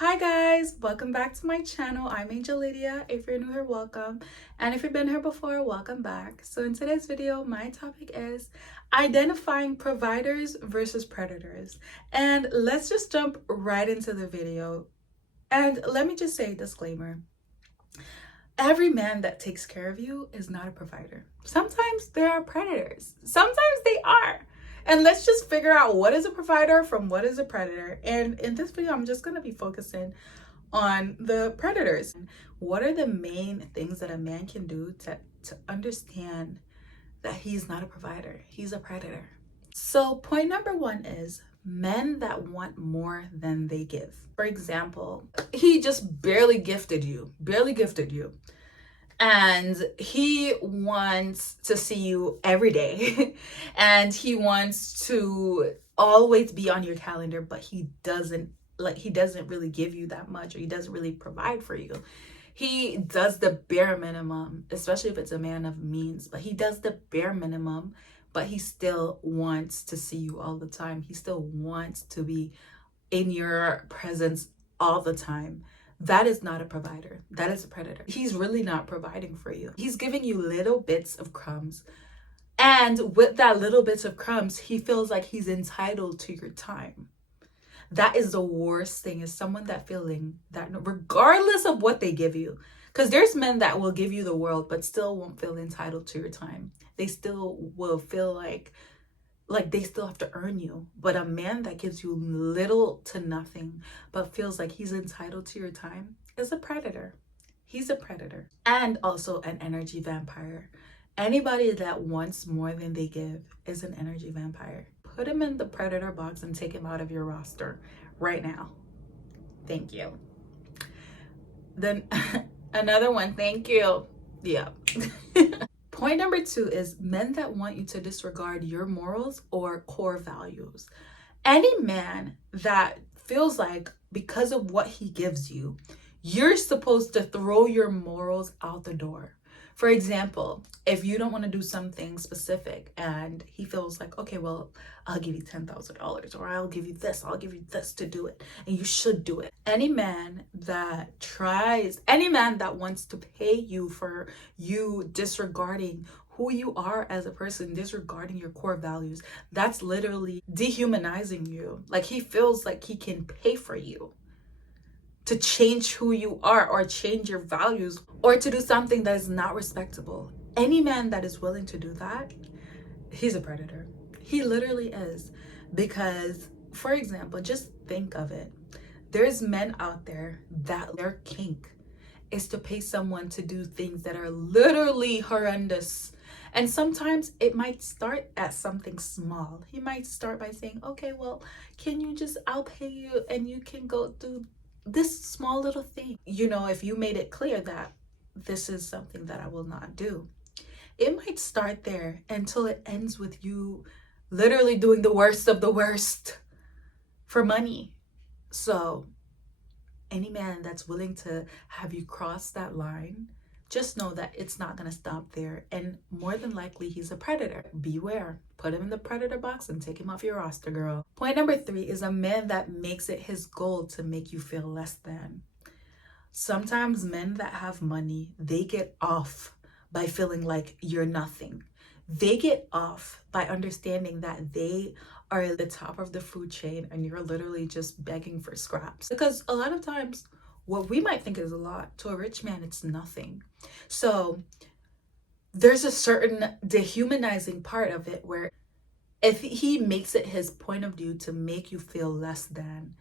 Hi guys, welcome back to my channel. I'm Angel Lydia. If you're new here, welcome. And if you've been here before, welcome back. So in today's video, my topic is identifying providers versus predators. And let's just jump right into the video. And let me just say a disclaimer. Every man that takes care of you is not a provider. Sometimes there are predators. Sometimes they are. And let's just figure out what is a provider from what is a predator. And in this video, I'm just going to be focusing on the predators. What are the main things that a man can do to understand that he's not a provider? He's a predator. So point number one is men that want more than they give. For example, he just barely gifted you. And he wants to see you every day and he wants to always be on your calendar, but he doesn't really give you that much, or he doesn't really provide for you. He does the bare minimum, especially if it's a man of means, but he does the bare minimum, but he still wants to see you all the time. He still wants to be in your presence all the time. That is not a provider. That is a predator. He's really not providing for you. He's giving you little bits of crumbs. And with that little bits of crumbs, he feels like he's entitled to your time. That is the worst thing, is someone that feeling that regardless of what they give you. Because there's men that will give you the world but still won't feel entitled to your time. They still will feel like they still have to earn you. But a man that gives you little to nothing but feels like he's entitled to your time is a predator. He's a predator. And also an energy vampire. Anybody that wants more than they give is an energy vampire. Put him in the predator box and take him out of your roster right now. Thank you. Then another one, thank you. Yeah. Point number two is men that want you to disregard your morals or core values. Any man that feels like because of what he gives you, you're supposed to throw your morals out the door. For example, if you don't want to do something specific and he feels like, okay, well, I'll give you $10,000, or I'll give you this to do it, and you should do it. Any man that wants to pay you for you disregarding who you are as a person, disregarding your core values, that's literally dehumanizing you. Like, he feels like he can pay for you to change who you are, or change your values, or to do something that is not respectable. Any man that is willing to do that, he's a predator. He literally is. Because, for example, just think of it. There's men out there that their kink is to pay someone to do things that are literally horrendous. And sometimes it might start at something small. He might start by saying, okay, well, I'll pay you and you can go do this small little thing. If you made it clear that this is something that I will not do. It might start there until it ends with you literally doing the worst of the worst for money. So any man that's willing to have you cross that line, just know that it's not going to stop there. And more than likely, he's a predator. Beware. Put him in the predator box and take him off your roster, girl. Point number three is a man that makes it his goal to make you feel less than. Sometimes men that have money, they get off by feeling like you're nothing. They get off by understanding that they are at the top of the food chain and you're literally just begging for scraps. Because a lot of times, what we might think is a lot, to a rich man, it's nothing. So there's a certain dehumanizing part of it where if he makes it his point of view to make you feel less than,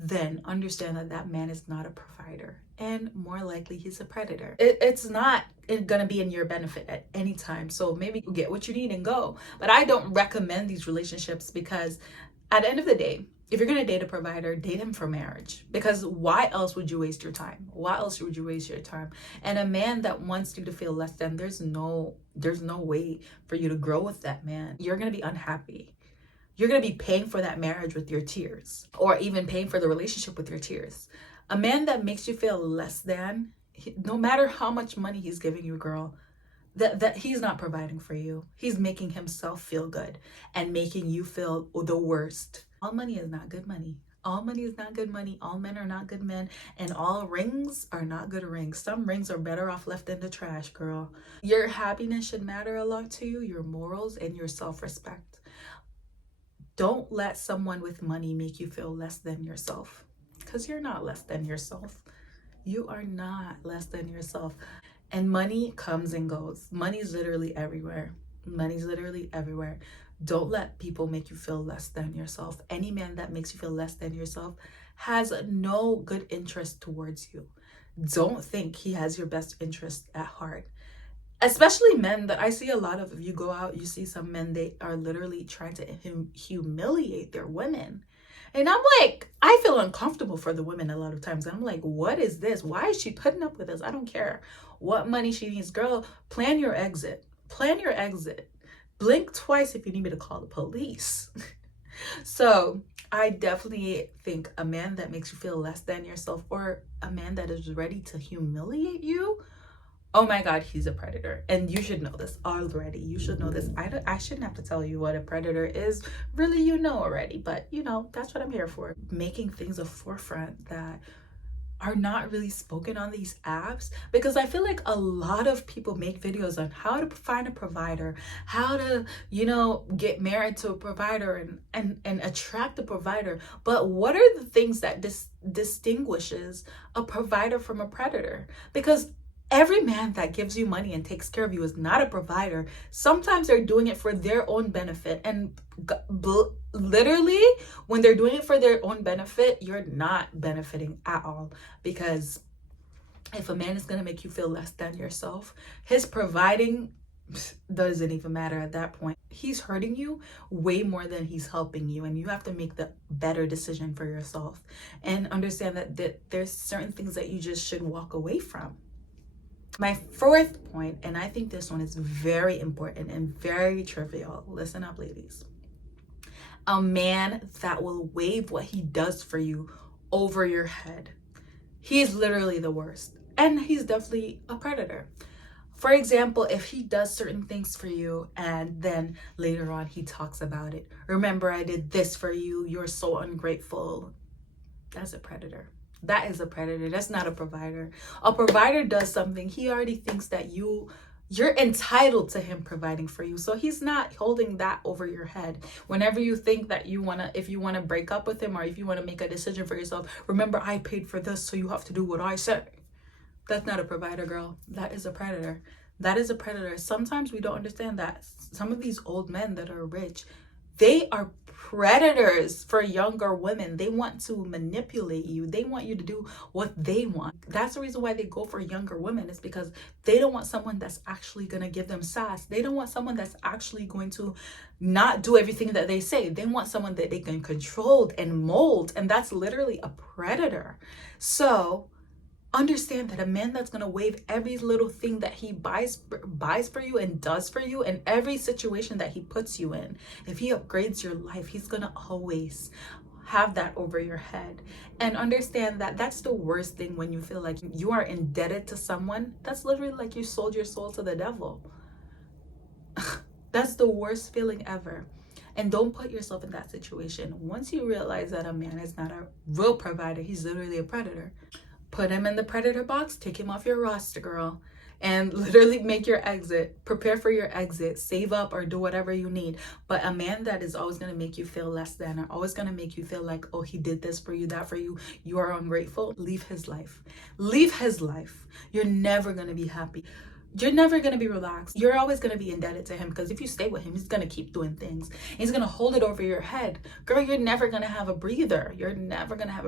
then understand that that man is not a provider, and more likely he's a predator. It's not going to be in your benefit at any time. So maybe get what you need and go. But I don't recommend these relationships, because at the end of the day, if you're going to date a provider, date him for marriage. Because why else would you waste your time? Why else would you waste your time? And a man that wants you to feel less than, there's no way for you to grow with that man. You're going to be unhappy. You're going to be paying for that marriage with your tears, or even paying for the relationship with your tears. A man that makes you feel less than, no matter how much money he's giving you, girl, that he's not providing for you. He's making himself feel good and making you feel the worst. All money is not good money. All money is not good money. All men are not good men. And all rings are not good rings. Some rings are better off left in the trash, girl. Your happiness should matter a lot to you, your morals, and your self-respect. Don't let someone with money make you feel less than yourself, because you're not less than yourself. You are not less than yourself. And money comes and goes. Money's literally everywhere. Money's literally everywhere. Don't let people make you feel less than yourself. Any man that makes you feel less than yourself has no good interest towards you. Don't think he has your best interest at heart. Especially men that I see a lot of. If you go out, you see some men, they are literally trying to humiliate their women. And I'm like, I feel uncomfortable for the women a lot of times. I'm like, what is this? Why is she putting up with this? I don't care what money she needs. Girl, plan your exit. Plan your exit. Blink twice if you need me to call the police. So I definitely think a man that makes you feel less than yourself, or a man that is ready to humiliate you, oh my God, he's a predator. And you should know this already. You should know this. I shouldn't have to tell you what a predator is. Really, you know already. But, you know, that's what I'm here for. Making things a forefront that are not really spoken on these apps, because I feel like a lot of people make videos on how to find a provider, how to, you know, get married to a provider and attract a provider. But what are the things that distinguishes a provider from a predator? Because every man that gives you money and takes care of you is not a provider. Sometimes they're doing it for their own benefit. And literally, when they're doing it for their own benefit, you're not benefiting at all. Because if a man is going to make you feel less than yourself, his providing doesn't even matter at that point. He's hurting you way more than he's helping you. And you have to make the better decision for yourself. And understand that there's certain things that you just should walk away from. My fourth point, and I think this one is very important and very trivial. Listen up, ladies. A man that will wave what he does for you over your head. He is literally the worst. And he's definitely a predator. For example, if he does certain things for you and then later on he talks about it. Remember, I did this for you. You're so ungrateful. That's a predator. That is a predator. That's not a provider. A provider does something. He already thinks that you're entitled to him providing for you. So he's not holding that over your head. Whenever you think that if you want to break up with him, or if you want to make a decision for yourself, remember, I paid for this, so you have to do what I said. That's not a provider, girl. That is a predator. That is a predator. Sometimes we don't understand that some of these old men that are rich, they are predators for younger women. They want to manipulate you. They want you to do what they want. That's the reason why they go for younger women, is because they don't want someone that's actually going to give them sass. They don't want someone that's actually going to not do everything that they say. They want someone that they can control and mold. And that's literally a predator. So understand that a man that's going to waive every little thing that he buys for you and does for you, and every situation that he puts you in, if he upgrades your life, he's going to always have that over your head. And understand that that's the worst thing, when you feel like you are indebted to someone. That's literally like you sold your soul to the devil. That's the worst feeling ever. And don't put yourself in that situation. Once you realize that a man is not a real provider, he's literally a predator, put him in the predator box, take him off your roster, girl, and literally make your exit. Prepare for your exit. Save up or do whatever you need. But a man that is always going to make you feel less than, or always going to make you feel like, oh, he did this for you, that for you, you are ungrateful, leave his life. Leave his life. You're never going to be happy. You're never going to be relaxed. You're always going to be indebted to him, because if you stay with him, he's going to keep doing things. He's going to hold it over your head. Girl, you're never going to have a breather. You're never going to have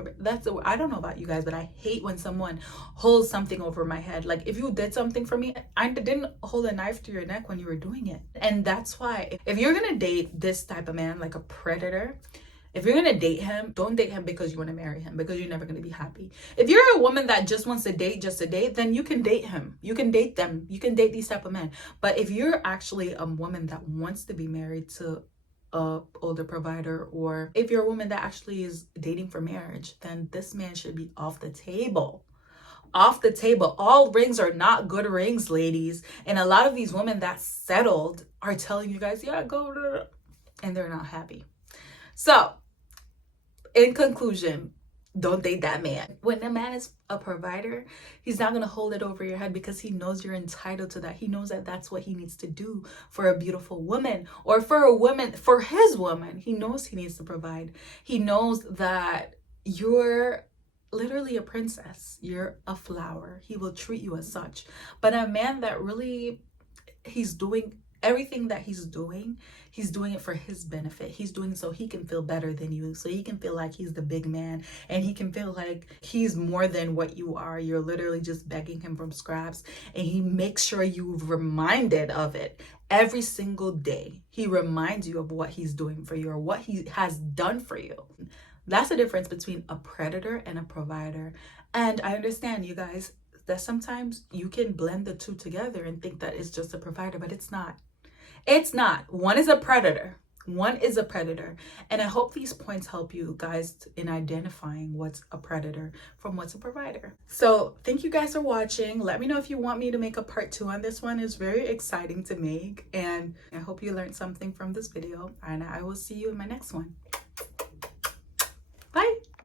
I don't know about you guys, but I hate when someone holds something over my head. Like, if you did something for me, I didn't hold a knife to your neck when you were doing it. And that's why, if you're going to date this type of man, like a predator, if you're going to date him, don't date him because you want to marry him, because you're never going to be happy. If you're a woman that just wants to date just to date, then you can date him. You can date them. You can date these type of men. But if you're actually a woman that wants to be married to a older provider, or if you're a woman that actually is dating for marriage, then this man should be off the table. Off the table. All rings are not good rings, ladies. And a lot of these women that settled are telling you guys, yeah, go, and they're not happy. So in conclusion, don't date that man. When a man is a provider, he's not going to hold it over your head because he knows you're entitled to that. He knows that that's what he needs to do for a beautiful woman, or for a woman, for his woman. He knows he needs to provide. He knows that you're literally a princess. You're a flower. He will treat you as such. But a man that really, he's doing everything that he's doing it for his benefit. He's doing so he can feel better than you, so he can feel like he's the big man, and he can feel like he's more than what you are. You're literally just begging him from scraps, and he makes sure you're reminded of it every single day. He reminds you of what he's doing for you or what he has done for you. That's the difference between a predator and a provider. And I understand, you guys, that sometimes you can blend the two together and think that it's just a provider, but it's not. It's not. One is a predator. One is a predator. And I hope these points help you guys in identifying what's a predator from what's a provider. So thank you guys for watching. Let me know if you want me to make a part 2 on this one. It's very exciting to make. And I hope you learned something from this video. And I will see you in my next one.